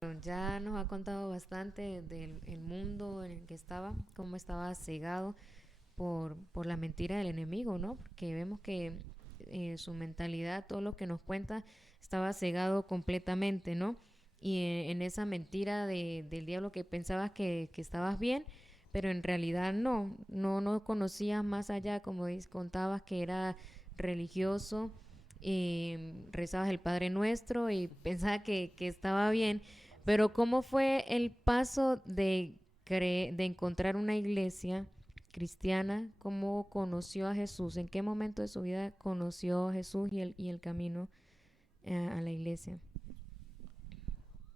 Ya nos ha contado bastante del el mundo en el que estaba, cómo estaba cegado por la mentira del enemigo, ¿no? Porque vemos que su mentalidad, todo lo que nos cuenta, estaba cegado completamente, ¿no? Y en esa mentira del diablo que pensabas que estabas bien, pero en realidad no conocías más allá, como contabas que era religioso, rezabas el Padre Nuestro y pensaba que estaba bien, pero ¿cómo fue el paso de encontrar una iglesia cristiana? ¿Cómo conoció a Jesús? ¿En qué momento de su vida conoció a Jesús y el camino a la iglesia?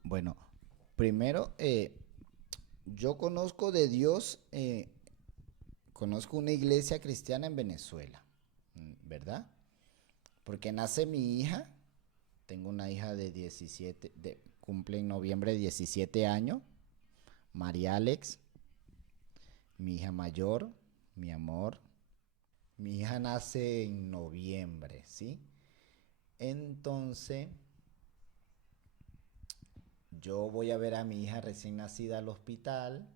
Bueno, primero, yo conozco de Dios, conozco una iglesia cristiana en Venezuela, ¿verdad? Porque nace mi hija, tengo una hija de 17, cumple en noviembre 17 años, María Alex, mi hija mayor, mi amor. Mi hija nace en noviembre, ¿sí? Entonces, yo voy a ver a mi hija recién nacida al hospital.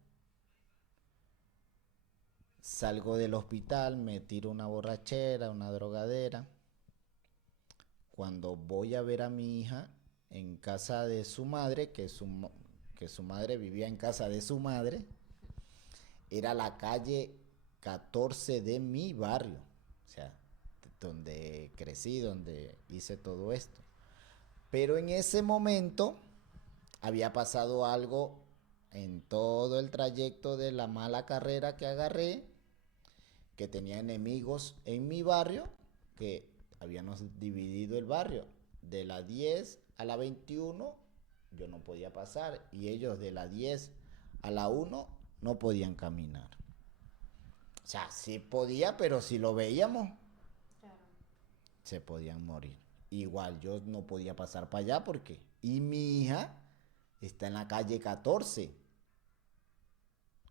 Salgo del hospital, me tiro una borrachera, una drogadera. Cuando voy a ver a mi hija en casa de su madre, que su madre vivía en casa de su madre, era la calle 14 de mi barrio, o sea, donde crecí, donde hice todo esto. Pero en ese momento había pasado algo en todo el trayecto de la mala carrera que agarré, que tenía enemigos en mi barrio, que habíamos dividido el barrio. De la 10 a la 21 yo no podía pasar y ellos de la 10 a la 1 no podían caminar. O sea, sí podía, pero si lo veíamos, se podían morir. Igual yo no podía pasar para allá porque... Y mi hija está en la calle 14,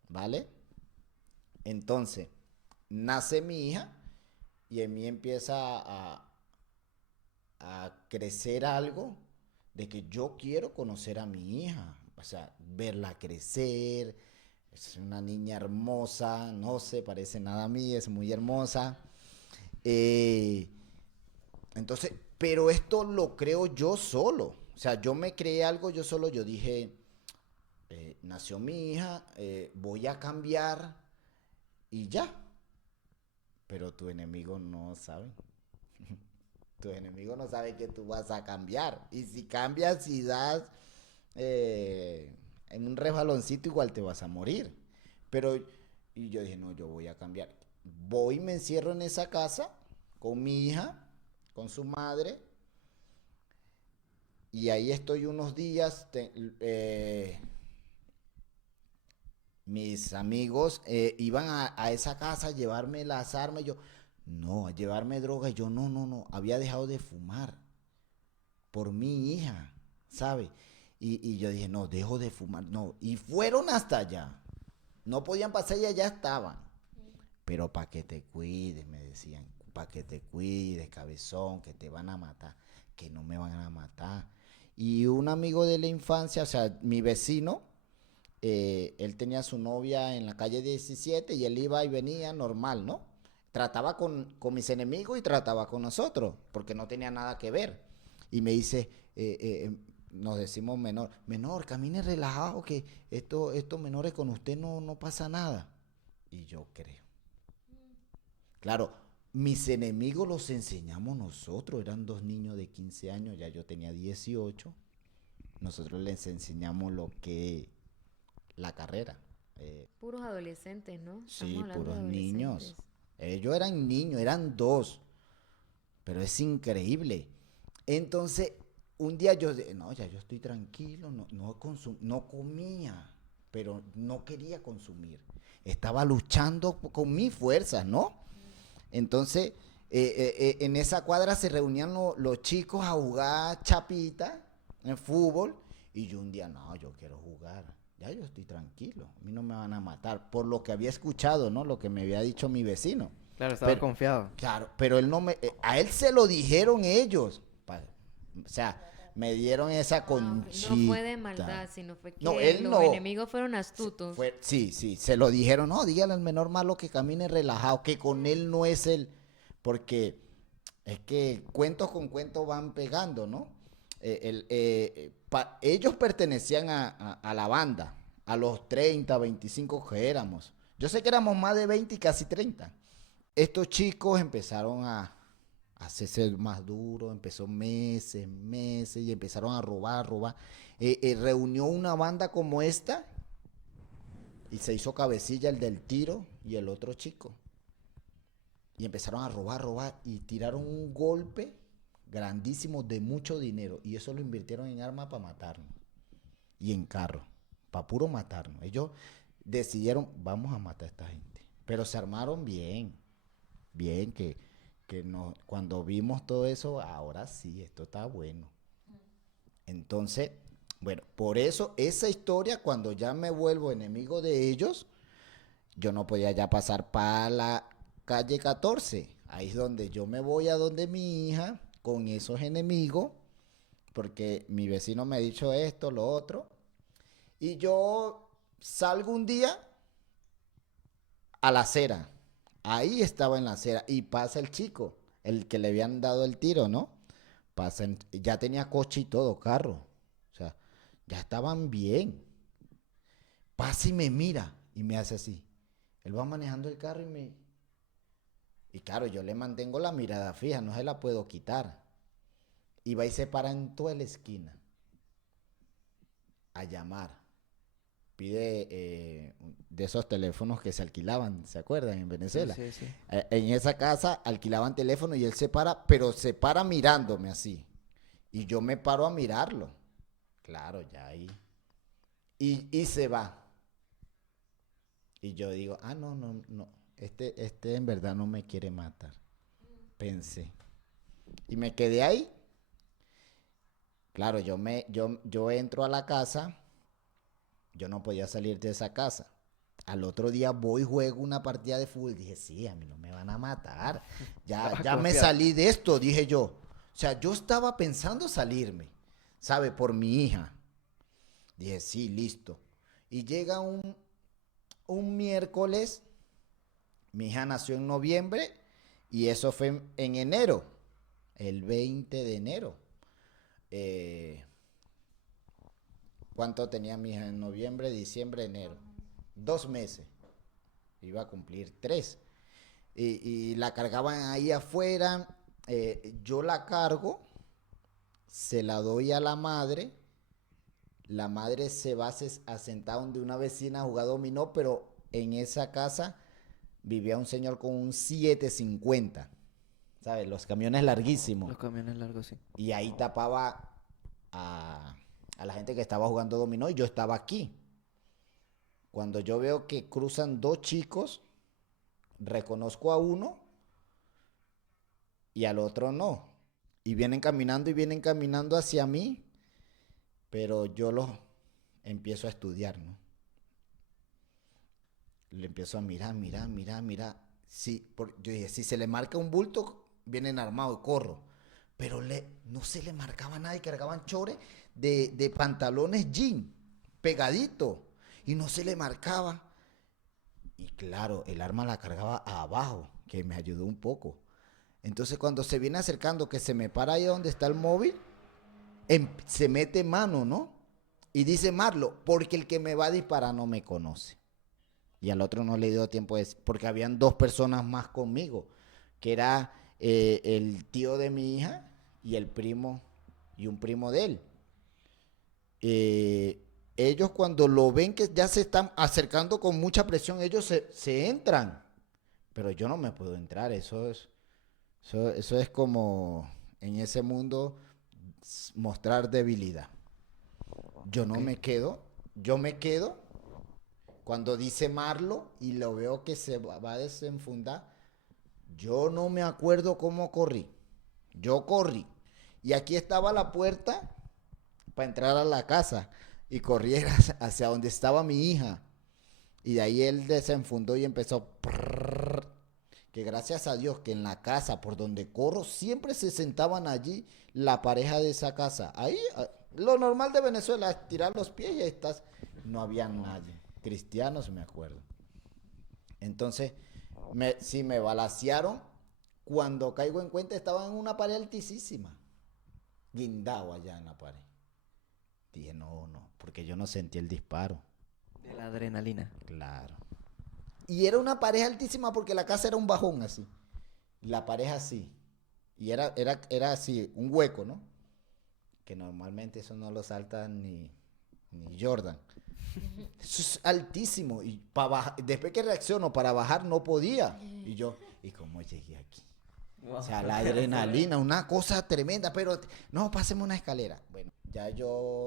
¿vale? Entonces, nace mi hija y en mí empieza a crecer algo de que yo quiero conocer a mi hija, o sea, verla crecer. Es una niña hermosa, no se parece nada a mí, es muy hermosa. Eh, entonces, pero esto lo creo yo solo. O sea, yo me creé algo yo solo, yo dije, nació mi hija, voy a cambiar y ya. Pero tu enemigo no sabe. Tu enemigo no sabe que tú vas a cambiar. Y si cambias y das en un resbaloncito, igual te vas a morir. Pero, y yo dije, no, yo voy a cambiar. Voy y me encierro en esa casa con mi hija, con su madre, y ahí estoy unos días. Mis amigos iban a esa casa a llevarme las armas. Yo, no, a llevarme droga. Yo, no, no, no. Había dejado de fumar por mi hija, ¿sabe? Y yo dije, no, dejo de fumar, no. Y fueron hasta allá. No podían pasar y allá estaban. Pero para que te cuides, me decían, para que te cuides, cabezón, que te van a matar, que no me van a matar. Y un amigo de la infancia, o sea, mi vecino, él tenía su novia en la calle 17 y él iba y venía normal, ¿no? Trataba con mis enemigos y trataba con nosotros, porque no tenía nada que ver. Y me dice, nos decimos menor, menor, camine relajado, que estos menores con usted no pasa nada. Y yo creo. Claro, mis enemigos los enseñamos nosotros, eran dos niños de 15 años, ya yo tenía 18. Nosotros les enseñamos lo que la carrera. Puros adolescentes, ¿no? Estamos Sí, hablando de puros niños. adolescentes. Ellos eran niños, eran dos, pero es increíble. Entonces, un día yo, no, ya yo estoy tranquilo, no comía, pero no quería consumir. Estaba luchando con mis fuerzas, ¿no? Entonces, en esa cuadra se reunían los chicos a jugar chapita en fútbol. Y yo un día, no, yo quiero jugar. Ya yo estoy tranquilo. A mí no me van a matar. Por lo que había escuchado, ¿no? Lo que me había dicho mi vecino. Claro, estaba Pero, confiado. claro, pero él no me. A él se lo dijeron ellos. O sea, me dieron esa conchita. No fue de maldad, sino fue que No, él los no. enemigos fueron astutos. Sí, se lo dijeron, no, dígale al menor malo que camine relajado, que con él no es él, porque es que cuentos con cuentos van pegando, ¿no? Ellos pertenecían a la banda, a los 30, 25 que éramos. Yo sé que éramos más de 20 y casi 30. Estos chicos empezaron a hacerse más duro, empezó meses y empezaron a robar. Reunió una banda como esta y se hizo cabecilla el del tiro y el otro chico. Y empezaron a robar y tiraron un golpe grandísimo de mucho dinero y eso lo invirtieron en armas para matarnos y en carros, para puro matarnos. Ellos decidieron, vamos a matar a esta gente, pero se armaron bien, que no, cuando vimos todo eso, ahora sí, esto está bueno. Entonces, bueno, por eso esa historia, cuando ya me vuelvo enemigo de ellos, yo no podía ya pasar para la calle 14. Ahí es donde yo me voy a donde mi hija, con esos enemigos, porque mi vecino me ha dicho esto, lo otro, y yo salgo un día a la acera. Ahí estaba en la acera y pasa el chico, el que le habían dado el tiro, ¿no? Ya tenía coche y todo, carro. O sea, ya estaban bien. Pasa y me mira y me hace así. Él va manejando el carro y claro, yo le mantengo la mirada fija, no se la puedo quitar. Y va y se para en toda la esquina a llamar. Pide de esos teléfonos que se alquilaban, ¿se acuerdan? En Venezuela. Sí. En esa casa alquilaban teléfono y él se para, pero se para mirándome así. Y yo me paro a mirarlo. Claro, ya ahí. Y se va. Y yo digo, no. Este en verdad no me quiere matar. Pensé. Y me quedé ahí. Claro, yo entro a la casa. Yo no podía salir de esa casa. Al otro día voy y juego una partida de fútbol. Dije, sí, a mí no me van a matar. Ya me salí de esto, dije yo. O sea, yo estaba pensando salirme, ¿sabe? Por mi hija. Dije, sí, listo. Y llega un miércoles. Mi hija nació en noviembre y eso fue en enero. El 20 de enero. ¿Cuánto tenía mi hija en noviembre, diciembre, enero? 2 meses. Iba a cumplir 3. Y la cargaban ahí afuera. Yo la cargo, se la doy a la madre. La madre se va a sentar donde una vecina a jugar dominó, pero en esa casa vivía un señor con un 750. ¿Sabes? Los camiones larguísimos. Los camiones largos, sí. Y ahí tapaba a la gente que estaba jugando dominó y yo estaba aquí. Cuando yo veo que cruzan 2 chicos, reconozco a uno y al otro no. Y vienen caminando hacia mí, pero yo los empiezo a estudiar, ¿no? Le empiezo a mirar. Sí, yo dije, si se le marca un bulto, vienen armados y corro. Pero no se le marcaba nada y cargaban chores de pantalones jean, pegadito. Y no se le marcaba. Y claro, el arma la cargaba abajo, que me ayudó un poco. Entonces cuando se viene acercando, que se me para ahí donde está el móvil, se mete mano, ¿no? Y dice Marlo, porque el que me va a disparar no me conoce. Y al otro no le dio tiempo de decir, porque habían 2 personas más conmigo, que era el tío de mi hija y el primo y un primo de él. Ellos cuando lo ven que ya se están acercando con mucha presión, ellos se entran. Pero yo no me puedo entrar, eso es como en ese mundo mostrar debilidad. Yo no me quedo, yo me quedo cuando dice Marlo y lo veo que se va a desenfundar. Yo no me acuerdo cómo corrí. Yo corrí. Y aquí estaba la puerta para entrar a la casa. Y corrí hacia donde estaba mi hija. Y de ahí él desenfundó y empezó. que gracias a Dios que en la casa por donde corro siempre se sentaban allí la pareja de esa casa. Ahí, lo normal de Venezuela es tirar los pies y ahí estás. No había nadie. Cristianos, me acuerdo. Entonces, sí me balacearon. Cuando caigo en cuenta, estaba en una pared altísima, guindado allá en la pared. Dije, no, porque yo no sentí el disparo. De la adrenalina. Claro. Y era una pared altísima porque la casa era un bajón así. La pared así. Y era así, un hueco, ¿no? Que normalmente eso no lo salta ni Jordan. Eso es altísimo. Y después que reacciono para bajar no podía. Y yo, ¿y cómo llegué aquí? Wow. O sea, la adrenalina, una cosa tremenda, pero no, páseme una escalera. Bueno, ya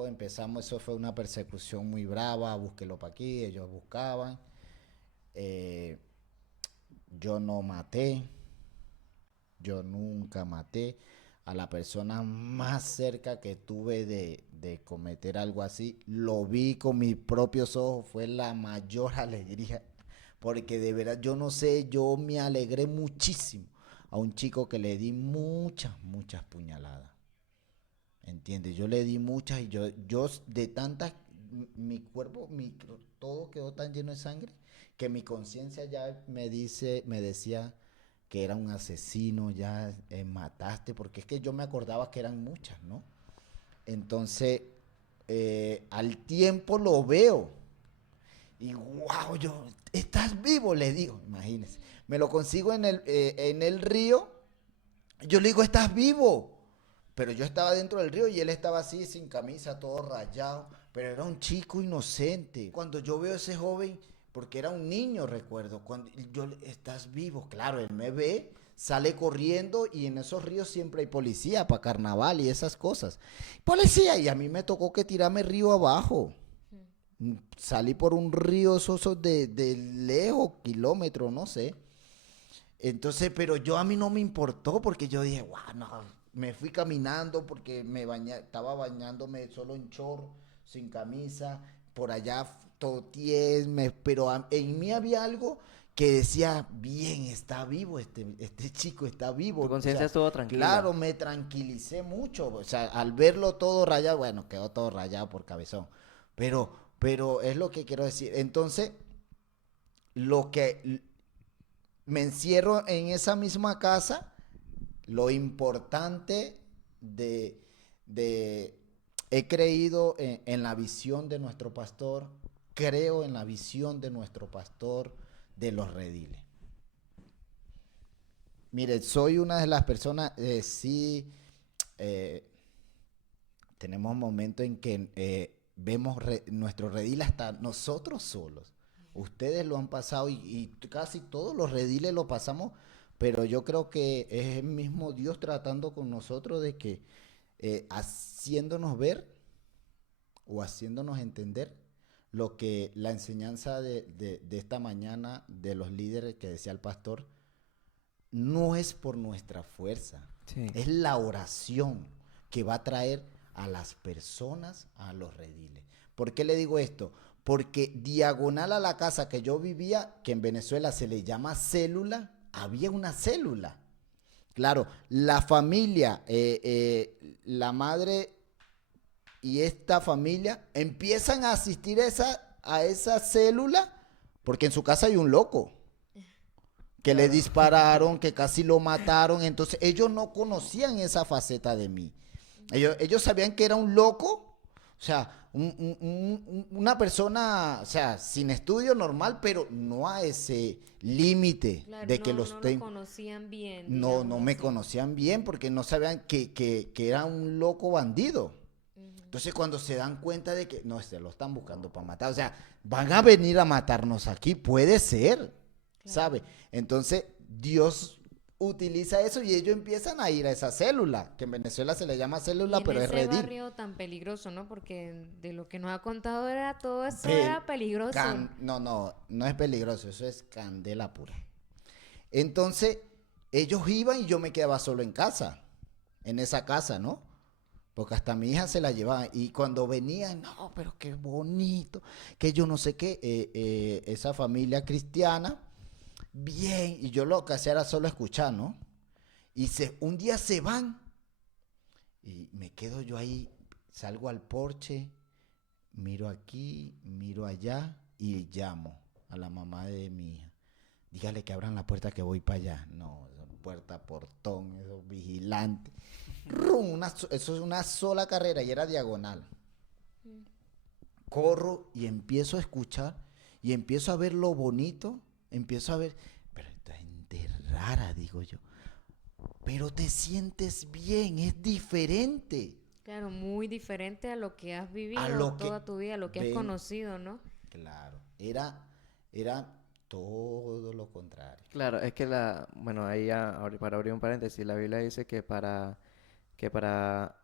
empezamos, eso fue una persecución muy brava, búsquelo para aquí, ellos buscaban. Yo no maté, yo nunca maté. A la persona más cerca que tuve de cometer algo así, lo vi con mis propios ojos, fue la mayor alegría, porque de verdad, yo no sé, yo me alegré muchísimo a un chico que le di muchas puñaladas, ¿entiendes? Yo le di muchas y yo de tantas, mi cuerpo, todo quedó tan lleno de sangre que mi conciencia ya me decía que era un asesino, ya mataste, porque es que yo me acordaba que eran muchas, ¿no? Entonces, al tiempo lo veo y wow, ¿estás vivo? Le digo, imagínense. Me lo consigo en el río, yo le digo, ¿estás vivo? Pero yo estaba dentro del río y él estaba así, sin camisa, todo rayado, pero era un chico inocente. Cuando yo veo a ese joven, porque era un niño, recuerdo, cuando ¿estás vivo? Claro, él me ve, sale corriendo y en esos ríos siempre hay policía para carnaval y esas cosas. Policía, y a mí me tocó que tirarme río abajo. Salí por un río soso de lejos, kilómetros, no sé. Entonces, pero a mí no me importó porque yo dije, wow, no, me fui caminando porque estaba bañándome solo en short, sin camisa, por allá todo pero en mí había algo que decía, bien, está vivo este chico, está vivo. Tu conciencia estuvo tranquila. Claro, me tranquilicé mucho, o sea, al verlo todo rayado, bueno, quedó todo rayado por cabezón, pero es lo que quiero decir. Entonces, lo que me encierro en esa misma casa, lo importante he creído en la visión de nuestro pastor, creo en la visión de nuestro pastor de los rediles. Mire, soy una de las personas, tenemos momentos en que vemos nuestro redil hasta nosotros solos. Ustedes lo han pasado y casi todos los rediles lo pasamos, pero yo creo que es el mismo Dios tratando con nosotros de que haciéndonos ver o haciéndonos entender lo que la enseñanza de esta mañana de los líderes que decía el pastor, no es por nuestra fuerza, sí, es la oración que va a traer a las personas a los rediles. ¿Por qué le digo esto? Porque diagonal a la casa que yo vivía, que en Venezuela se le llama célula, había una célula. Claro, la familia, la madre y esta familia empiezan a asistir a esa célula porque en su casa hay un loco que le dispararon, que casi lo mataron. Entonces ellos no conocían esa faceta de mí. Ellos sabían que era un loco, o sea, una persona, o sea, sin estudio normal, pero no a ese límite, claro, de que no lo conocían bien. No me conocían bien porque no sabían que era un loco bandido. Entonces cuando se dan cuenta de que no, se lo están buscando para matar, o sea, van a venir a matarnos aquí, puede ser, claro, ¿sabe? Entonces Dios utiliza eso y ellos empiezan a ir a esa célula, que en Venezuela se le llama célula, pero es redil. En ese barrio tan peligroso, ¿no? Porque de lo que nos ha contado todo eso era peligroso. No es peligroso, eso es candela pura. Entonces ellos iban y yo me quedaba solo en casa, en esa casa, ¿no? Porque hasta mi hija se la llevaba. Y cuando venían, no, pero qué bonito, que yo no sé qué, esa familia cristiana bien. Y yo lo que hacía era solo escuchar, ¿no? Un día se van y me quedo yo ahí, salgo al porche, miro aquí, miro allá y llamo a la mamá de mi hija. Dígale que abran la puerta que voy para allá. No, esa puerta, portón, esos vigilantes. Rum, eso es una sola carrera y era diagonal. Corro y empiezo a escuchar y empiezo a ver lo bonito, empiezo a ver, pero esta gente es rara, digo yo. Pero te sientes bien, es diferente Claro, muy diferente a lo que has a vivido lo que toda tu vida, a lo que has ven. conocido, ¿no? Claro, era todo lo contrario. Claro, es que bueno, ahí para abrir un paréntesis, la Biblia dice que para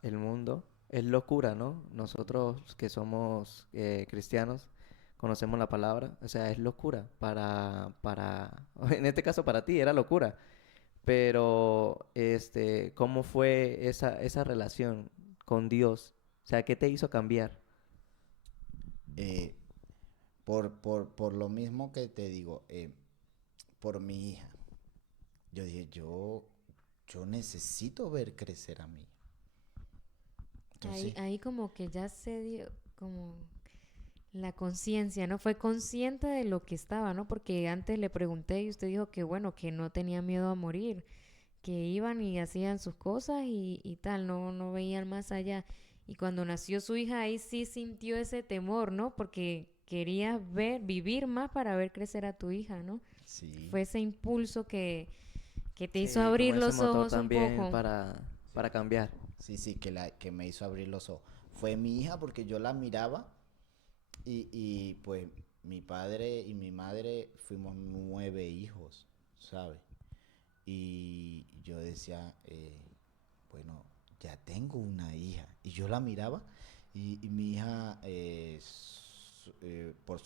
el mundo es locura, ¿no? Nosotros que somos cristianos conocemos la palabra, o sea, es locura en este caso para ti era locura, pero ¿cómo fue esa relación con Dios? O sea, ¿qué te hizo cambiar? Eh, por lo mismo que te digo, por mi hija. Yo dije, yo necesito ver crecer a mi hija. Ahí, Entonces, ahí como que ya se dio como la conciencia, ¿no? Fue consciente de lo que estaba, ¿no? Porque antes le pregunté y usted dijo que, bueno, que no tenía miedo a morir, que iban y hacían sus cosas y tal, no veían más allá. Y cuando nació su hija, ahí sí sintió ese temor, ¿no? Porque querías ver, vivir más para ver crecer a tu hija, ¿no? sí, Fue ese impulso que te hizo Sí, como abrir ese los motor ojos un también poco. para cambiar. sí, que me hizo abrir los ojos. Fue mi hija porque yo la miraba y pues mi padre y mi madre fuimos 9 hijos, ¿sabes? Y yo decía, bueno, ya tengo una hija. Y yo la miraba y mi hija, por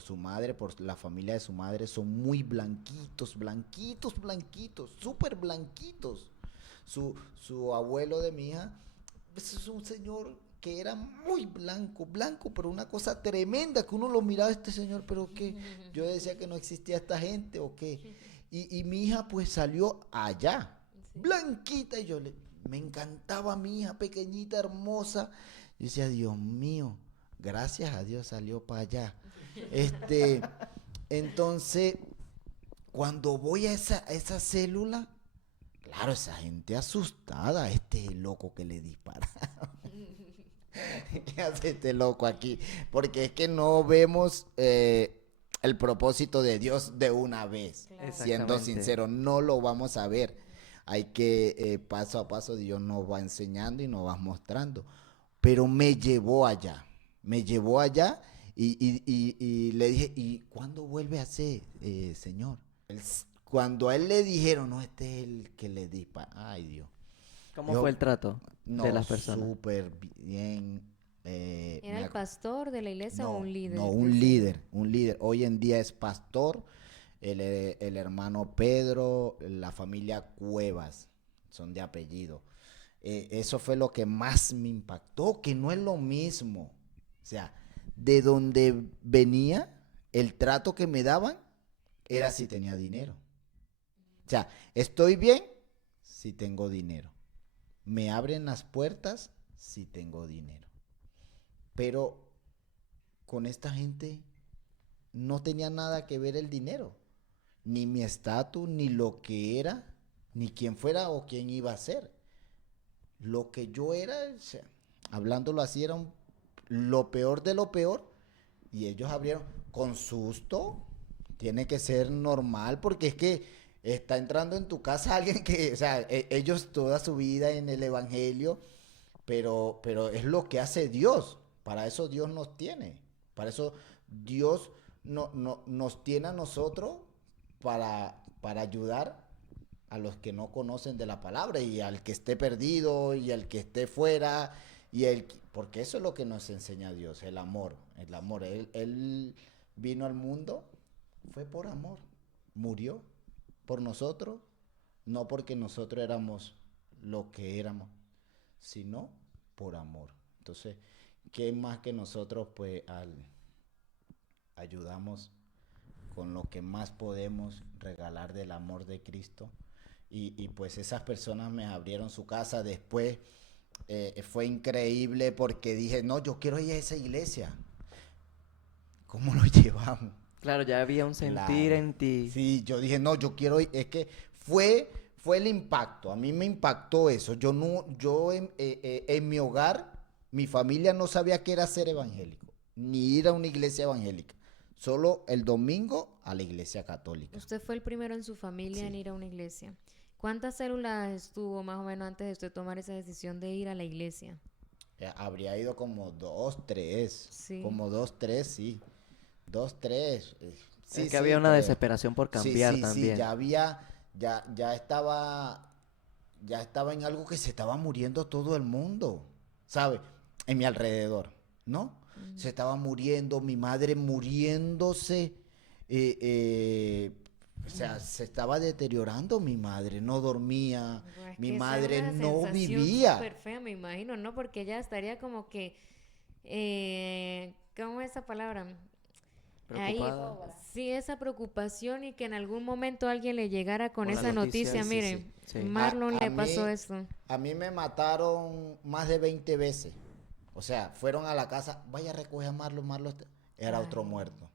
su madre, por la familia de su madre, son muy blanquitos, blanquitos, blanquitos, súper blanquitos. Su abuelo de mi hija, pues, es un señor que era muy blanco, blanco, pero una cosa tremenda, que uno lo miraba a este señor, pero que yo decía que no existía esta gente o qué. Y mi hija pues salió allá, Sí. blanquita, y me encantaba mi hija, pequeñita, hermosa. Yo decía, Dios mío, gracias a Dios salió para allá. Este, entonces, cuando voy a esa célula, claro, esa gente asustada, este loco que le dispara. ¿Qué hace este loco aquí? Porque es que no vemos el propósito de Dios de una vez. Claro. Siendo Exactamente. sincero, no lo vamos a ver. Hay que paso a paso Dios nos va enseñando y nos va mostrando. Pero me llevó allá y le dije, ¿y cuándo vuelve a ser, Señor? Cuando a él le dijeron, no, este es el que le dispara. Ay, Dios. ¿Cómo fue Yo, el trato de no, las personas? súper bien. ¿Era el pastor de la iglesia o un No, líder de un célula? líder, un líder. Hoy en día es pastor, el hermano Pedro, la familia Cuevas, son de apellido. Eso fue lo que más me impactó, que no es lo mismo. O sea, de donde venía, el trato que me daban era si tenía dinero. O sea, estoy bien si tengo dinero. Me abren las puertas si tengo dinero. Pero con esta gente no tenía nada que ver el dinero, ni mi estatus, ni lo que era, ni quién fuera o quién iba a ser. Lo que yo era, o sea, hablándolo así, era lo peor de lo peor. Y ellos abrieron con susto. Tiene que ser normal porque es que está entrando en tu casa alguien que, o sea, ellos toda su vida en el Evangelio, pero es lo que hace Dios. Para eso Dios nos tiene. Para eso Dios nos tiene a nosotros para ayudar a los que no conocen de la palabra y al que esté perdido y al que esté fuera porque eso es lo que nos enseña Dios, el amor, el amor. Él vino al mundo, fue por amor, murió por nosotros, no porque nosotros éramos lo que éramos, sino por amor. Entonces, ¿qué más que nosotros pues ayudamos con lo que más podemos regalar del amor de Cristo. Y pues esas personas me abrieron su casa después. Fue increíble porque dije, no, yo quiero ir a esa iglesia. ¿Cómo lo llevamos? Claro, ya había un sentir Claro. en ti. Sí, yo dije, no, yo quiero ir. Es que fue el impacto. A mí me impactó eso. Yo no, yo en mi hogar, mi familia no sabía qué era ser evangélico, ni ir a una iglesia evangélica. Solo el domingo a la iglesia católica. Usted fue el primero en su familia en Sí. ir a una iglesia. ¿Cuántas células estuvo más o menos antes de usted tomar esa decisión de ir a la iglesia? Habría ido como dos, tres. Sí. Como dos, tres, sí. Dos, tres. Es Sí, que había sí, una creo. desesperación por Sí, cambiar sí, sí, también. ya había, ya estaba en algo que se estaba muriendo todo el mundo, ¿sabe? En mi alrededor, ¿no? Se estaba muriendo, mi madre muriéndose, eh, eh, o sea, se estaba deteriorando mi madre, no dormía, Bueno, es mi que esa es madre una no sensación vivía. súper fea, me imagino, ¿no? Porque ella estaría como que, ¿cómo es esa palabra? Ahí, Preocupada sí, esa preocupación y que en algún momento alguien le llegara con por la esa noticia. Sí, noticia, sí, mire, sí. Sí. Marlon A le pasó mí, esto. a mí me mataron más de 20 veces. O sea, fueron a la casa, vaya a recoger a Marlon, era otro Ay, muerto.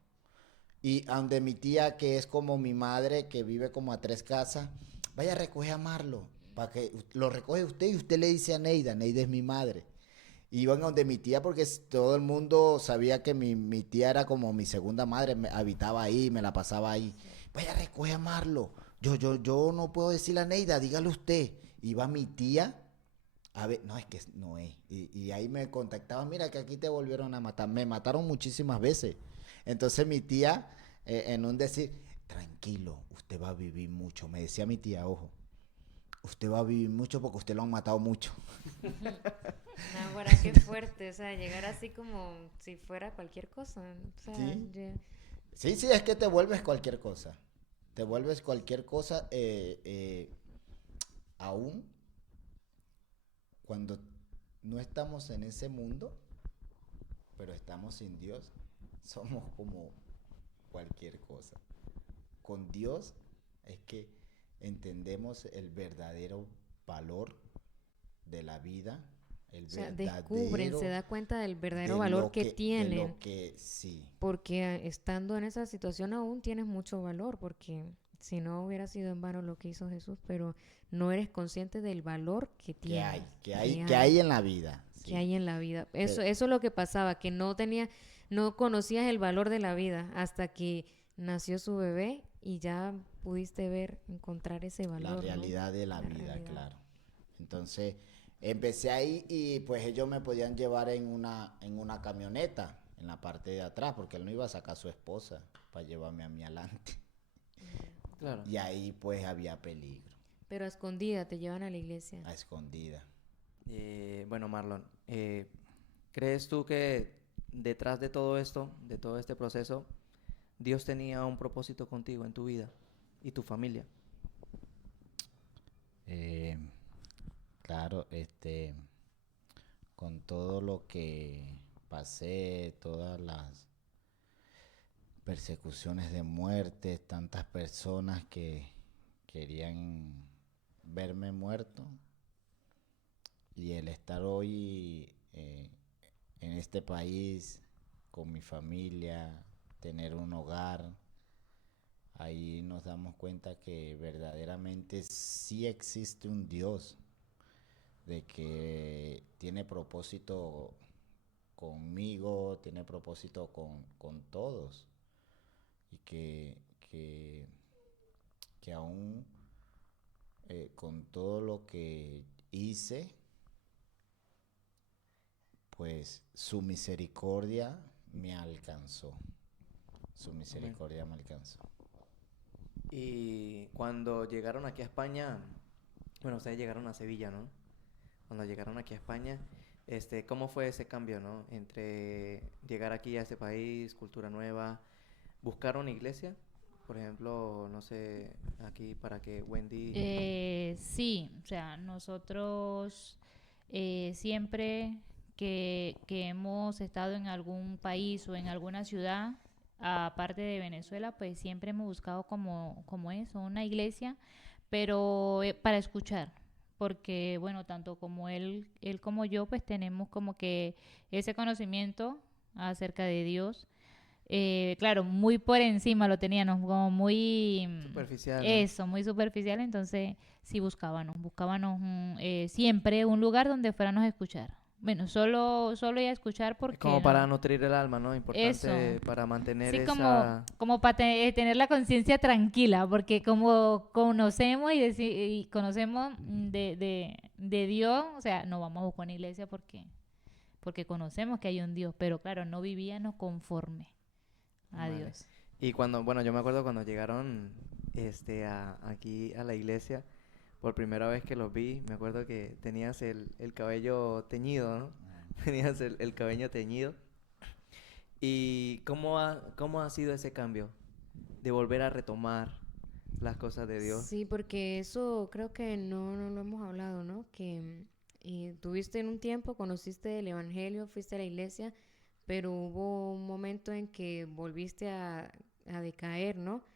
Y a donde mi tía, que es como mi madre, que vive como a 3 casas, vaya a recoger a Marlon, para que lo recoge usted y usted le dice a Neida, Neida es mi madre. Iban a donde mi tía porque todo el mundo sabía que mi tía era como mi segunda madre, habitaba ahí, me la pasaba ahí. Vaya a recoger a Marlo. Yo no puedo decirle a Neida, dígale usted. Iba mi tía, a ver, no, es que no es. Y ahí me contactaban, mira que aquí te volvieron a matar. Me mataron muchísimas veces. Entonces mi tía, en un decir, tranquilo, usted va a vivir mucho. Me decía mi tía, ojo, usted va a vivir mucho porque usted lo han matado mucho. Ahora qué fuerte, o sea, llegar así como si fuera cualquier cosa, o sea, ¿Sí? Sí, sí, es que te vuelves cualquier cosa. Te vuelves cualquier cosa, aún cuando no estamos en ese mundo, pero estamos sin Dios, somos como cualquier cosa. Con Dios es que entendemos el verdadero valor de la vida, el o sea, descubren, se verdadero da cuenta del verdadero valor que de tienen, lo que sí, porque estando en esa situación aún tienes mucho valor, porque si no hubiera sido en vano lo que hizo Jesús, pero no eres consciente del valor que tienes, que hay en la vida, que sí. hay en la vida. Pero, Eso es lo que pasaba, que no conocías el valor de la vida hasta que nació su bebé y ya pudiste ver, encontrar ese la valor, ¿no? realidad de la La vida, realidad. claro. Entonces, empecé ahí y pues ellos me podían llevar en una camioneta, en la parte de atrás, porque él no iba a sacar a su esposa para llevarme a mí adelante. Claro. Y ahí pues había peligro, Pero a escondida te llevan a la iglesia. a escondida. Bueno, Marlon, ¿crees tú que detrás de todo esto, de todo este proceso, Dios tenía un propósito contigo en tu vida y tu familia? Eh, claro, con todo lo que pasé, todas las persecuciones de muerte, tantas personas que querían verme muerto y el estar hoy en este país con mi familia, tener un hogar, ahí nos damos cuenta que verdaderamente sí existe un Dios, de que tiene propósito conmigo, tiene propósito con todos y que aún con todo lo que hice, pues su misericordia me alcanzó. Su Amén. misericordia me alcanzó. Y cuando llegaron aquí a España, bueno, ustedes llegaron a Sevilla, ¿no? Cuando llegaron aquí a España, ¿cómo fue ese cambio, no? Entre llegar aquí a este país, cultura nueva, ¿buscaron iglesia? Por ejemplo, no sé, aquí para que Wendy... Sí, o sea, nosotros siempre que hemos estado en algún país o en alguna ciudad, aparte de Venezuela, pues siempre hemos buscado como eso, una iglesia, pero para escuchar, porque bueno, tanto como él como yo, pues tenemos como que ese conocimiento acerca de Dios. Claro, muy por encima lo teníamos, como muy, Superficial, ¿no? eso, muy superficial, entonces sí buscábamos siempre un lugar donde fuéramos a escuchar. Bueno, solo ir a escuchar Es como porque para no. nutrir el alma, ¿no? Eso, Importante para mantener sí, como para tener la conciencia tranquila, porque como conocemos y conocemos de Dios, o sea, no vamos a buscar una iglesia porque conocemos que hay un Dios, pero claro, no vivíamos conforme a Vale. Dios. Y cuando, bueno, yo me acuerdo cuando llegaron aquí a la iglesia, por primera vez que los vi, me acuerdo que tenías el cabello teñido, ¿no? Tenías el cabello teñido. ¿Y cómo ha sido ese cambio de volver a retomar las cosas de Dios? Sí, porque eso creo que no lo hemos hablado, ¿no? Que tuviste en un tiempo, conociste el Evangelio, fuiste a la iglesia, pero hubo un momento en que volviste a decaer, ¿no?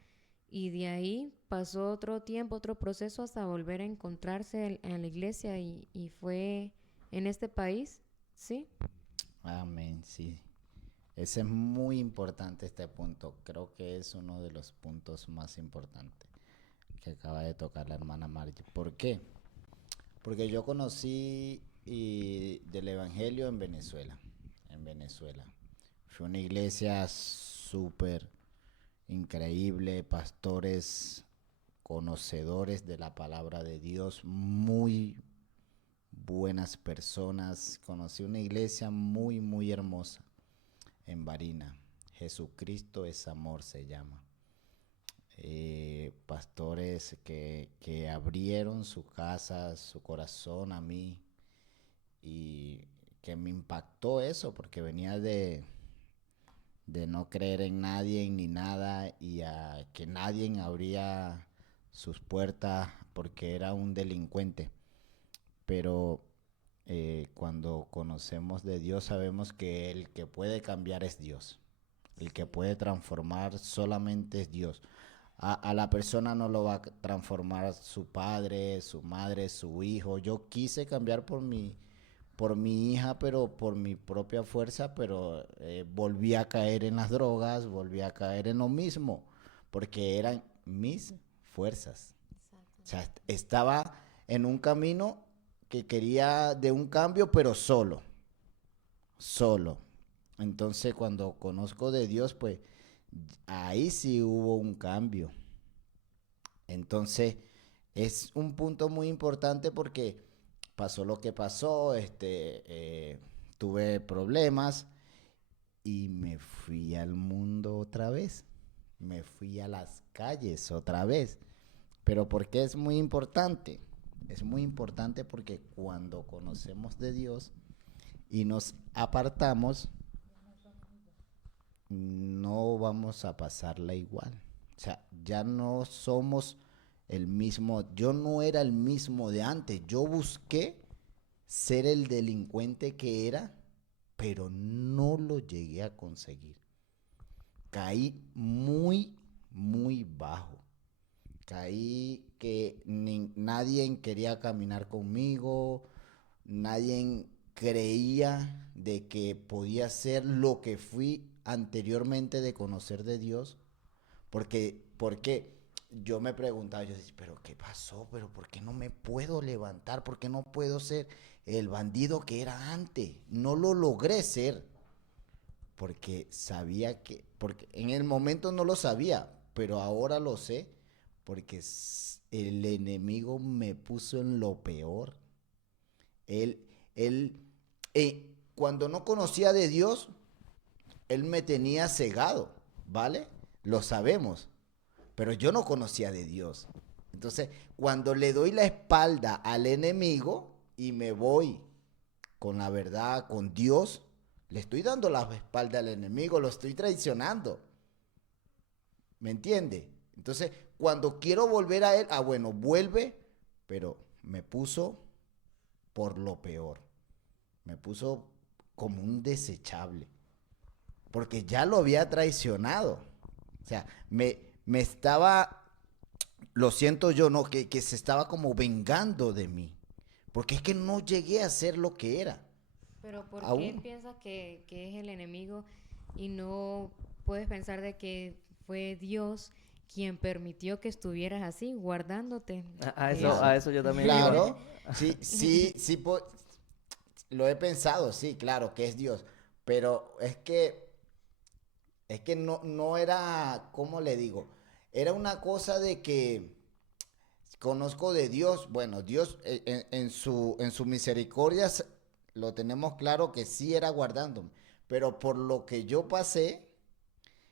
Y de ahí pasó otro tiempo, otro proceso hasta volver a encontrarse en la iglesia y fue en este país, ¿sí? Amén, sí. Ese es muy importante este punto. Creo que es uno de los puntos más importantes que acaba de tocar la hermana Margie. ¿Por qué? Porque yo conocí del Evangelio en Venezuela. En Venezuela. Fue una iglesia súper increíble, pastores conocedores de la palabra de Dios, muy buenas personas. Conocí una iglesia muy, muy hermosa en Barina. Jesucristo es amor se llama. Pastores que abrieron su casa, su corazón a mí y que me impactó eso porque venía de no creer en nadie ni nada y a que nadie abría sus puertas porque era un delincuente. Pero cuando conocemos de Dios sabemos que el que puede cambiar es Dios. El que puede transformar solamente es Dios. A la persona no lo va a transformar su padre, su madre, su hijo. Yo quise cambiar por mi hija, pero por mi propia fuerza, pero volví a caer en las drogas, volví a caer en lo mismo, porque eran mis fuerzas. O sea, estaba en un camino que quería de un cambio, pero solo. Entonces, cuando conozco de Dios, pues ahí sí hubo un cambio. Entonces, es un punto muy importante porque pasó lo que pasó, tuve problemas y me fui al mundo otra vez. Me fui a las calles otra vez. Pero ¿por qué es muy importante? Es muy importante porque cuando conocemos de Dios y nos apartamos, no vamos a pasarla igual. O sea, ya no somos el mismo. Yo no era el mismo de antes. Yo busqué ser el delincuente que era, pero no lo llegué a conseguir. Caí muy, muy bajo. Caí que nadie quería caminar conmigo, nadie creía de que podía ser lo que fui anteriormente de conocer de Dios, porque yo me preguntaba, yo decía, pero ¿qué pasó? ¿Pero por qué no me puedo levantar? ¿Por qué no puedo ser el bandido que era antes? No lo logré ser, porque sabía porque en el momento no lo sabía, pero ahora lo sé, porque el enemigo me puso en lo peor. Él, él, cuando no conocía de Dios, él me tenía cegado, ¿vale? Lo sabemos, pero yo no conocía de Dios. Entonces, cuando le doy la espalda al enemigo y me voy con la verdad, con Dios, le estoy dando la espalda al enemigo, lo estoy traicionando. ¿Me entiende? Entonces, cuando quiero volver a él, bueno, vuelve, pero me puso por lo peor. Me puso como un desechable. porque ya lo había traicionado. O sea, me estaba, lo siento yo, ¿no? Que se estaba como vengando de mí. Porque es que no llegué a ser lo que era. Pero ¿por qué Aún. piensas que es el enemigo y no puedes pensar de que fue Dios quien permitió que estuvieras así, guardándote de eso? A eso yo también iba. Claro, sí, sí, sí, lo he pensado, sí, claro, que es Dios. Pero es que no era, ¿cómo le digo? Era una cosa de que conozco de Dios. Bueno, Dios en su misericordia lo tenemos claro que sí era guardándome. Pero por lo que yo pasé,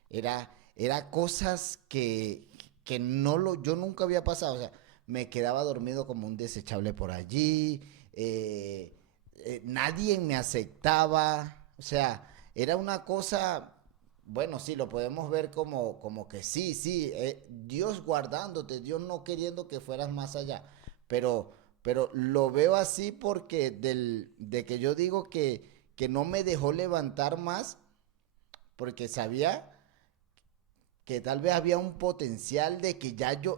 era cosas que yo nunca había pasado. O sea, me quedaba dormido como un desechable por allí. Nadie me aceptaba. O sea, era una cosa, bueno, sí, lo podemos ver como que sí, sí, Dios guardándote, Dios no queriendo que fueras más allá. Pero lo veo así porque de que yo digo que no me dejó levantar más porque sabía que tal vez había un potencial de que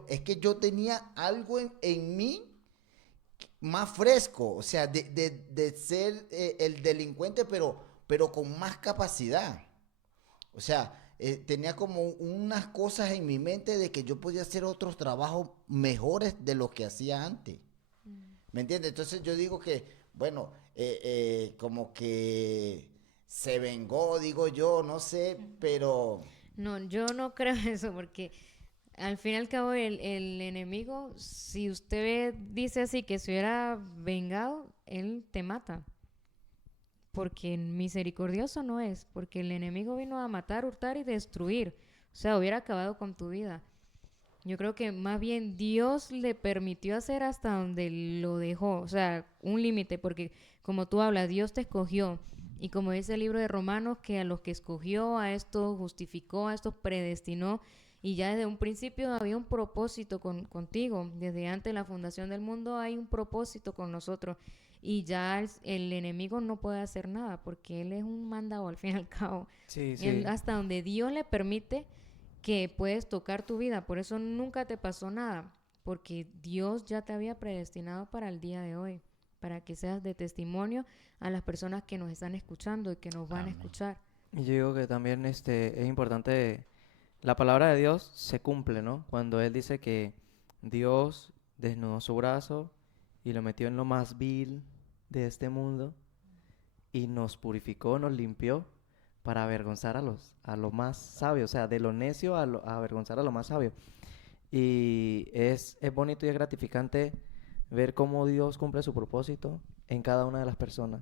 es que yo tenía algo en mí más fresco, o sea, de ser el delincuente, pero con más capacidad. O sea, tenía como unas cosas en mi mente de que yo podía hacer otros trabajos mejores de los que hacía antes. ¿Me entiendes? Entonces yo digo que, bueno, como que se vengó, digo yo, no sé, pero No, yo no creo eso porque al fin y al cabo el enemigo, si usted dice así que se hubiera vengado, él te mata. Porque misericordioso no es, porque el enemigo vino a matar, hurtar y destruir. O sea, hubiera acabado con tu vida. Yo creo que más bien Dios le permitió hacer hasta donde lo dejó, o sea, un límite, porque como tú hablas, Dios te escogió. Y como dice el libro de Romanos, que a los que escogió, a estos justificó, a estos predestinó, y ya desde un principio había un propósito contigo. Desde antes de la fundación del mundo hay un propósito con nosotros. Y ya el enemigo no puede hacer nada, porque él es un mandado al fin y al cabo. Sí, Él, sí. hasta donde Dios le permite que puedes tocar tu vida. Por eso nunca te pasó nada, porque Dios ya te había predestinado para el día de hoy, para que seas de testimonio a las personas que nos están escuchando y que nos van a amén. escuchar. Y yo digo que también es importante, la palabra de Dios se cumple, ¿no? Cuando Él dice que Dios desnudó su brazo y lo metió en lo más vil de este mundo y nos purificó, nos limpió para avergonzar a lo más sabio, o sea, de lo necio a avergonzar a lo más sabio. Y es bonito y es gratificante ver cómo Dios cumple su propósito en cada una de las personas.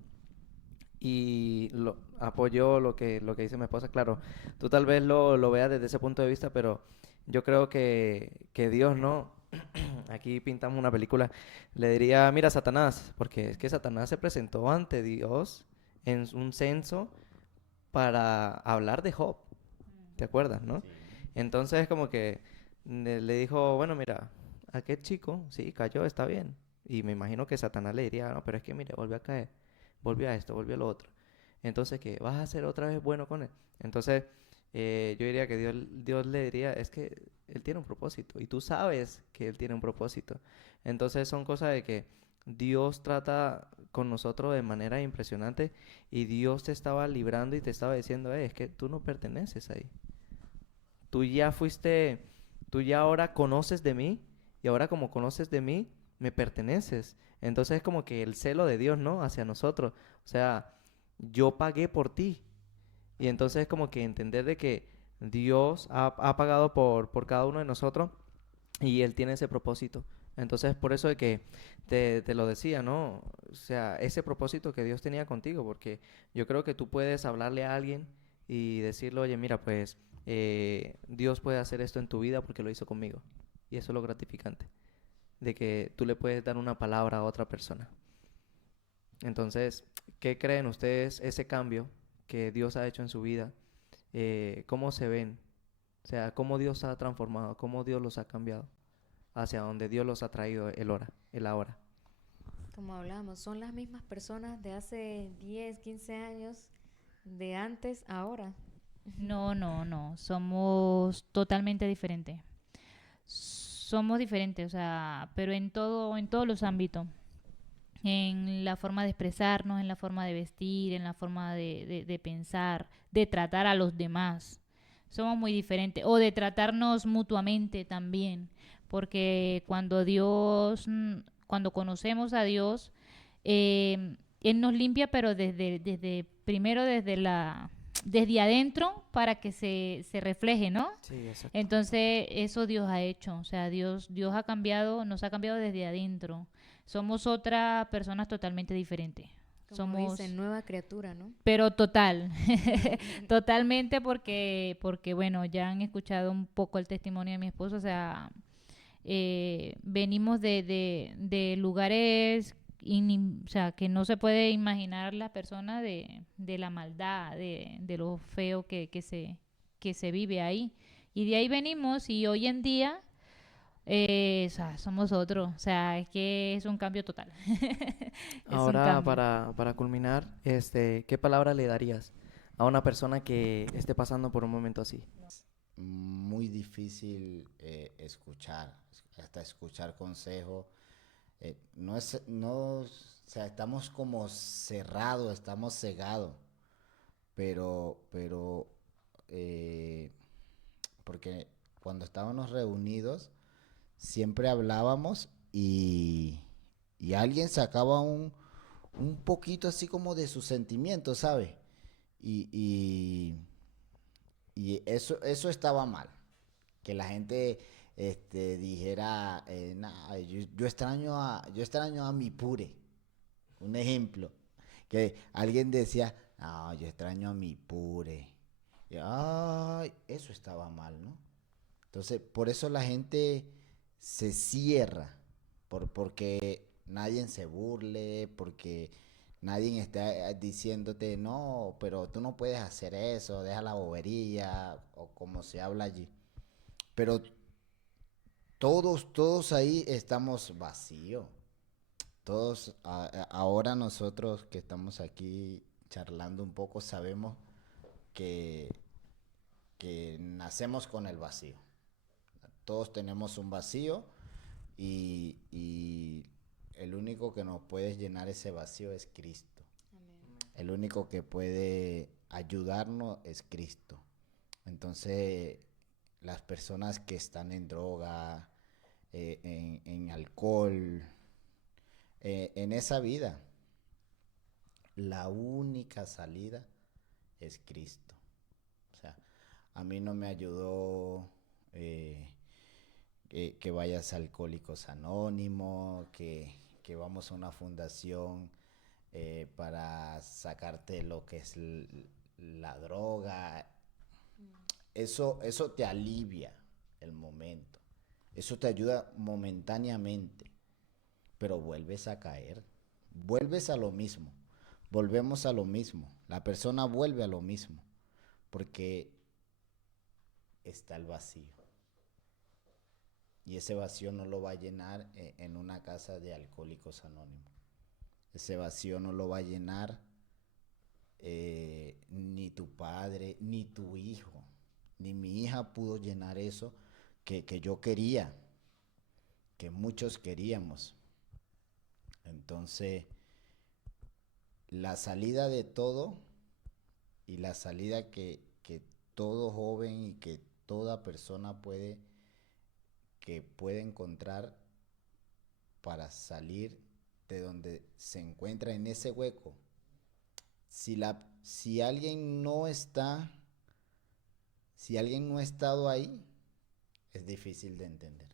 Y apoyo lo que dice mi esposa. Claro, tú tal vez lo veas desde ese punto de vista, pero yo creo que Dios no. Aquí pintamos una película. Le diría, mira, Satanás, porque es que Satanás se presentó ante Dios en un censo para hablar de Job. ¿Te acuerdas, no? Entonces, como que le dijo, bueno, mira, aquel chico, sí, cayó, está bien. Y me imagino que Satanás le diría, no, pero es que, mire, volvió a caer, volvió a esto, volvió a lo otro. Entonces, ¿qué? ¿Vas a ser otra vez bueno con él? Entonces, yo diría que Dios le diría, es que él tiene un propósito y tú sabes que él tiene un propósito. Entonces, son cosas de que Dios trata con nosotros de manera impresionante y Dios te estaba librando y te estaba diciendo, es que tú no perteneces ahí. Tú ya fuiste, tú ya ahora conoces de mí y ahora como conoces de mí, me perteneces. Entonces es como que el celo de Dios, ¿no? Hacia nosotros. O sea, yo pagué por ti. Y entonces es como que entender de que Dios ha pagado por cada uno de nosotros y Él tiene ese propósito. Entonces por eso de que te lo decía, ¿no? O sea, ese propósito que Dios tenía contigo, porque yo creo que tú puedes hablarle a alguien y decirle, oye, mira, pues Dios puede hacer esto en tu vida porque lo hizo conmigo. Y eso es lo gratificante, de que tú le puedes dar una palabra a otra persona. Entonces, ¿qué creen ustedes ese cambio que Dios ha hecho en su vida? ¿Cómo se ven? O sea, ¿cómo Dios ha transformado? ¿Cómo Dios los ha cambiado? Hacia donde Dios los ha traído el ahora. Como hablábamos, son las mismas personas de hace 10, 15 años, de antes, ahora. No, no, no, somos totalmente diferentes. Somos diferentes, o sea, pero en todos los ámbitos. En la forma de expresarnos, en la forma de vestir, en la forma de pensar, de tratar a los demás. Somos muy diferentes. O de tratarnos mutuamente también. Porque cuando conocemos a Dios, Él nos limpia, pero primero desde adentro para que se refleje, ¿no? Sí, exacto. Entonces, eso Dios ha hecho. O sea, Dios ha cambiado, nos ha cambiado desde adentro. Somos otras personas totalmente diferentes. Como dicen, Somos, nueva criatura, ¿no? pero total, totalmente porque bueno, ya han escuchado un poco el testimonio de mi esposo. O sea, venimos de lugares o sea, que no se puede imaginar la persona de la maldad, de lo feo que se vive ahí. Y de ahí venimos y hoy en día o sea, somos otro. O sea, es que es un cambio total. Es un Ahora, cambio. para culminar, ¿qué palabra le darías a una persona que esté pasando por un momento así? Muy difícil hasta escuchar consejos. O sea, estamos como cerrados, estamos cegados, pero eh, porque cuando estábamos reunidos siempre hablábamos y alguien sacaba un poquito así como de sus sentimientos, ¿sabes? Y, y, y eso estaba mal, que la gente dijera, "Nah, yo extraño a mi pure", un ejemplo, que alguien decía, "No, yo extraño a mi pure", y, ay, eso estaba mal, ¿no? Entonces, por eso la gente se cierra, porque nadie se burle, porque nadie está diciéndote, no, pero tú no puedes hacer eso, deja la bobería, o como se habla allí. Pero todos ahí estamos vacíos. Ahora nosotros que estamos aquí charlando un poco sabemos que, que nacemos con el vacío. Todos tenemos un vacío y el único que nos puede llenar ese vacío es Cristo. El único que puede ayudarnos es Cristo. Entonces, las personas que están en droga, en alcohol, en esa vida, la única salida es Cristo. O sea, a mí no me ayudó que vayas a Alcohólicos Anónimos, que vamos a una fundación para sacarte lo que es la droga. Eso te alivia el momento. Eso te ayuda momentáneamente, pero vuelves a caer. Vuelves a lo mismo. Volvemos a lo mismo. La persona vuelve a lo mismo, porque está el vacío. Y ese vacío no lo va a llenar en una casa de Alcohólicos Anónimos. Ese vacío no lo va a llenar ni tu padre, ni tu hijo, ni mi hija pudo llenar eso que yo quería, que muchos queríamos. Entonces, la salida de todo y la salida que todo joven y que toda persona puede encontrar para salir de donde se encuentra en ese hueco. Si alguien no está, si alguien no ha estado ahí, es difícil de entender.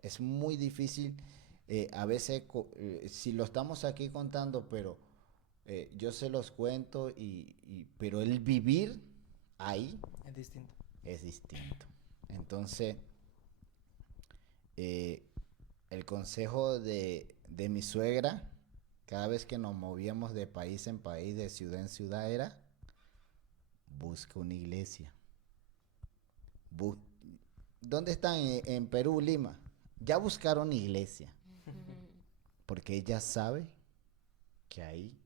Es muy difícil, a veces, si lo estamos aquí contando, pero yo se los cuento, pero el vivir ahí Es distinto. es distinto. Entonces, eh, el consejo de mi suegra, cada vez que nos movíamos de país en país, de ciudad en ciudad, era: busca una iglesia. Bu- ¿Dónde están? En Perú, Lima. Ya buscaron iglesia, porque ella sabe que ahí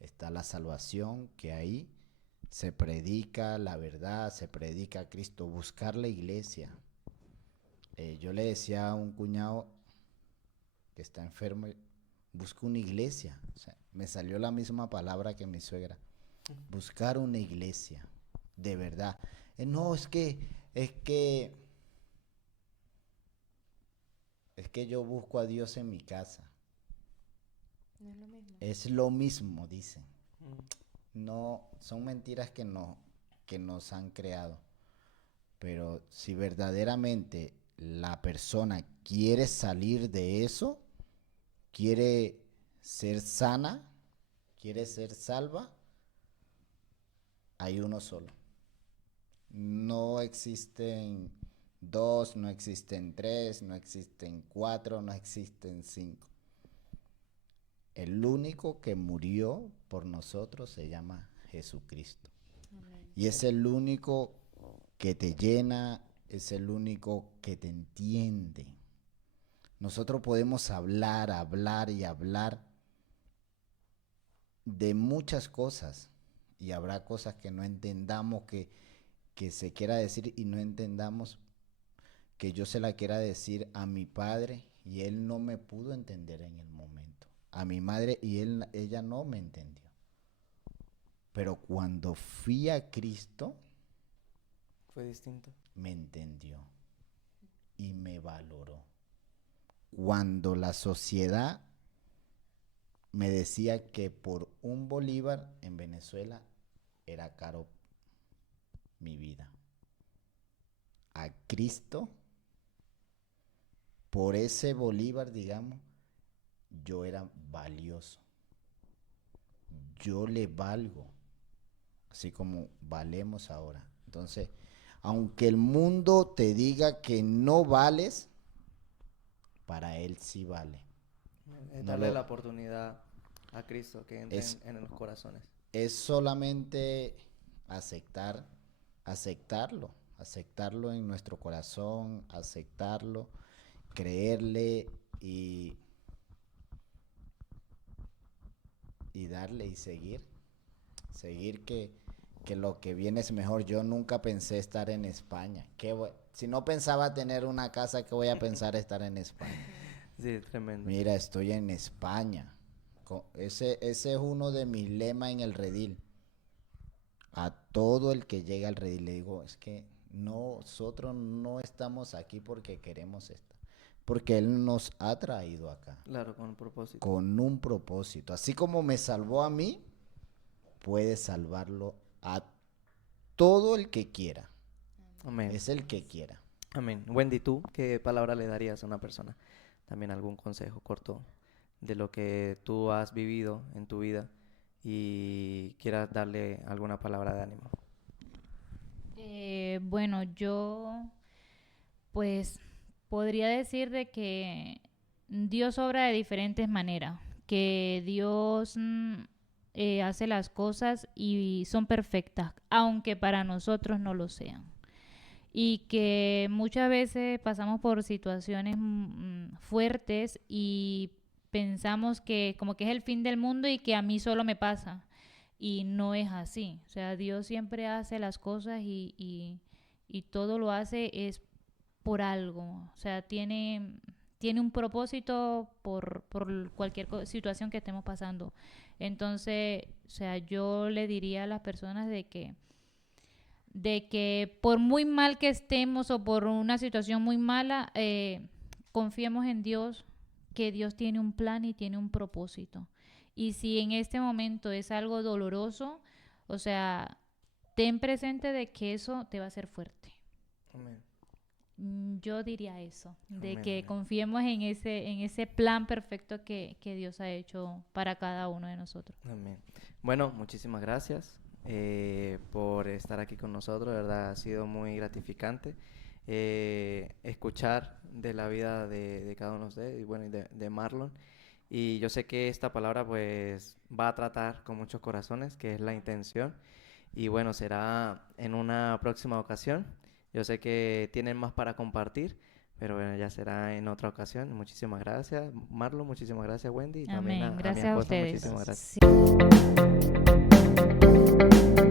está la salvación, que ahí Se predica la verdad, se predica a Cristo, buscar la iglesia. Yo le decía a un cuñado que está enfermo, busca una iglesia. O sea, me salió la misma palabra que mi suegra. Buscar una iglesia, de verdad. No, es que yo busco a Dios en mi casa. No es lo mismo. Es lo mismo, dicen. No, son mentiras que nos han creado. Pero si verdaderamente la persona quiere salir de eso, quiere ser sana, quiere ser salva, hay uno solo. No existen dos, no existen tres, no existen cuatro, no existen cinco. El único que murió por nosotros se llama Jesucristo. Amén. Y es el único que te llena, es el único que te entiende. Nosotros podemos hablar y hablar de muchas cosas y habrá cosas que no entendamos que se quiera decir y no entendamos, que yo se la quiera decir a mi padre y él no me pudo entender en el momento, a mi madre y ella no me entendió. Pero cuando fui a Cristo, Fue distinto. me entendió y me valoró. Cuando la sociedad me decía que por un bolívar en Venezuela era caro mi vida, a Cristo, por ese bolívar, digamos, yo era valioso. Yo le valgo, así como valemos ahora. Entonces, aunque el mundo te diga que no vales, para él sí vale. Es No darle lo- la oportunidad a Cristo que entre Es- en los corazones. Es solamente aceptarlo en nuestro corazón, aceptarlo, creerle y darle y seguir que lo que viene es mejor. Yo nunca pensé estar en España. Si no pensaba tener una casa, ¿qué voy a pensar estar en España? Sí, tremendo. Mira, estoy en España. Ese es uno de mis lemas en el redil. A todo el que llega al redil le digo, es que nosotros no estamos aquí porque queremos estar, porque Él nos ha traído acá Claro, con un propósito. con un propósito. Así como me salvó a mí, puede salvarlo a todo el que quiera. Amén. Es el que quiera. Amén. Wendy, ¿tú qué palabra le darías a una persona? También algún consejo corto de lo que tú has vivido en tu vida y quieras darle alguna palabra de ánimo. Bueno, yo pues podría decir de que Dios obra de diferentes maneras, que Dios hace las cosas y son perfectas, aunque para nosotros no lo sean. Y que muchas veces pasamos por situaciones fuertes y pensamos que como que es el fin del mundo y que a mí solo me pasa. Y no es así. O sea, Dios siempre hace las cosas y todo lo hace es por algo. O sea, tiene un propósito por cualquier situación que estemos pasando. Entonces, o sea, yo le diría a las personas de que por muy mal que estemos o por una situación muy mala, confiemos en Dios, que Dios tiene un plan y tiene un propósito. Y si en este momento es algo doloroso, o sea, ten presente de que eso te va a hacer fuerte. Amén. Yo diría eso, de Amén, que amén. confiemos en ese plan perfecto que Dios ha hecho para cada uno de nosotros. Amén. Bueno, muchísimas gracias por estar aquí con nosotros, de verdad ha sido muy gratificante escuchar de la vida de cada uno de ustedes y bueno, y de Marlon. Y yo sé que esta palabra pues va a tratar con muchos corazones, que es la intención. Y bueno, será en una próxima ocasión. Yo sé que tienen más para compartir, pero bueno, ya será en otra ocasión. Muchísimas gracias, Marlon. Muchísimas gracias, Wendy. Y también Amén. a mi Gracias a esposa, ustedes. muchísimas gracias. Sí.